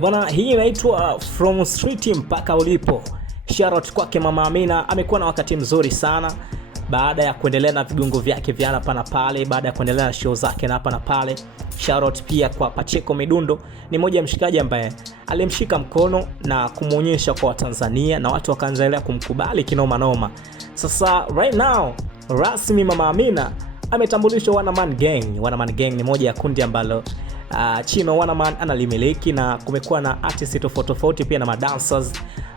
Bwana, hii inaitwa From Street mpaka ulipo. Shout kwake Mama Amina, amekuwa na wakati mzuri sana baada ya kuendelea na vigungo vyake vya hapa na pale, baada ya kuendelea na show zake na hapa na pale. Shout pia kwa Pacheco Midundo, ni mmoja ya mshikaji ambaye alimshika mkono na kumuonyesha kwa Watanzania na watu wakaanza kumkubali kinoma noma. Sasa right now rasmi Mama Amina ametambulishwa Wanaman Gang. Wanaman Gang ni moja ya kundi ambalo Chino Wanaman analimiliki, na kumekuwa na artists tofauti pia na madancers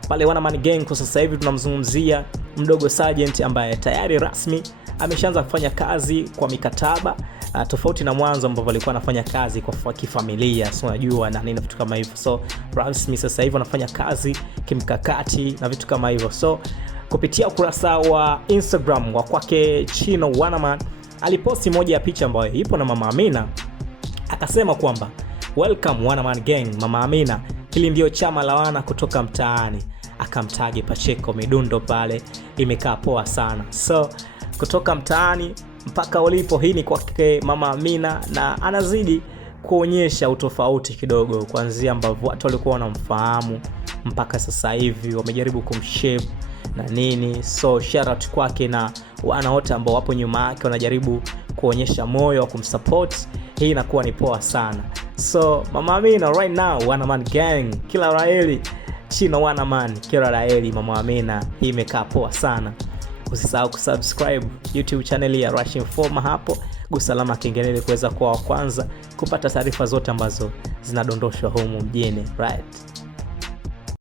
pale Wanaman Gang. Kwa sasa hivi tunamzungumzia Mdogo Sergeant ambaye tayari rasmi ameshaanza kufanya kazi kwa mikataba tofauti na mwanzo ambapo alikuwa anafanya kazi kwa kifamilia, so unajua na nini vitu kama hivyo. So rasmi sasa hivi anafanya kazi kimkakati na vitu kama hivyo. So kupitia ukurasa wa Instagram wa kwake Chino Wanaman aliposti moja ya picha ambayo ipo na Mama Amina, akasema kwamba welcome Wanaman Gang Mama Amina, hili ndio chama la wana kutoka mtaani. Akamtagi Pacheco Midundo pale, imekaa poa sana. So kutoka mtaani mpaka ulipo, hii ni kwake Mama Amina, na anazidi kuonyesha utofauti kidogo kuanzia ambavyo watu walikuwa wanamfahamu mpaka sasa hivi wamejaribu kumshape na nini. So shout out kwake na wana wote ambao wapo nyuma yake wanajaribu kuonyesha moyo wa kumsupport. Hii inakuwa ni poa sana. So Mama Amina right now Wanaman Gang, kila raheli Chino Wanaman, kila raheli Mama Amina, hii imekaa poa sana. Usisahau kusubscribe YouTube channel ya Rush Informa hapo, gusa alama kengele kuweza kuwa wa kwanza kupata taarifa zote ambazo zinadondoshwa humu mjini, right?